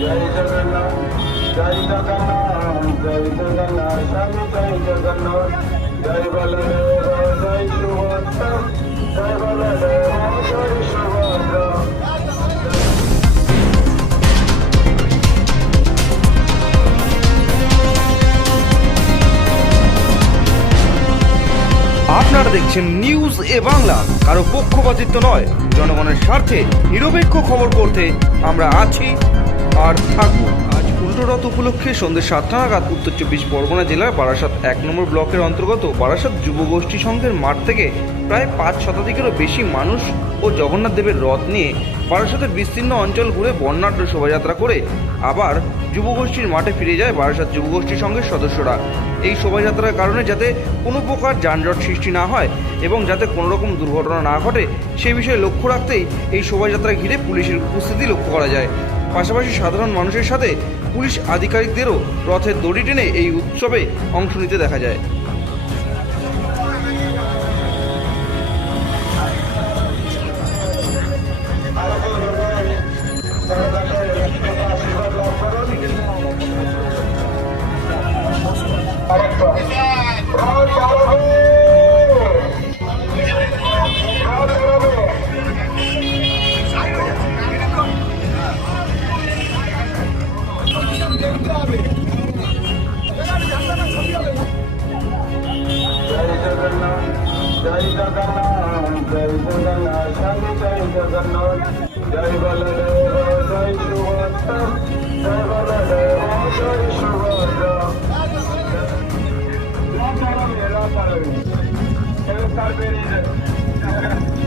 জয় জগন্নাথ জয় জগন্নাথ জয় জগন্নাথ স্বামী জয় জগন্নাথ আপনারা দেখছেন নিউজ এ বাংলা। কারও পক্ষপাতিত্ব নয়, জনগণের স্বার্থে নিরপেক্ষ খবর করতে আমরা আছি আর থাকব। আজ উল্টো রথ উপলক্ষে সন্ধ্যে সাতটা নাগাদ উত্তর চব্বিশ পরগনা জেলার বারাসাত এক নম্বর ব্লকের অন্তর্গত বারাসাত যুব গোষ্ঠী সংঘের মাঠ থেকে প্রায় পাঁচ শতাধিকেরও বেশি মানুষ ও জগন্নাথ দেবের রথ নিয়ে বারাসাতের বিস্তীর্ণ অঞ্চল ঘুরে বর্ণাঢ্য শোভাযাত্রা করে আবার যুবগোষ্ঠীর মাঠে ফিরে যায় বারাসাত যুবগোষ্ঠীর সঙ্গে সদস্যরা। এই শোভাযাত্রার কারণে যাতে কোনো প্রকার যানজট সৃষ্টি না হয় এবং যাতে কোনো রকম দুর্ঘটনা না ঘটে সেই বিষয়ে লক্ষ্য রাখতেই এই শোভাযাত্রা ঘিরে পুলিশের উপস্থিতি লক্ষ্য করা যায়। পাশাপাশি সাধারণ মানুষের সাথে পুলিশ আধিকারিকদেরও রথের দড়ি টেনে এই উৎসবে অংশ নিতে দেখা যায়। জয় বলদেব জয় সুভদ্রা জয় বলদেব Evet, Alper'iyle.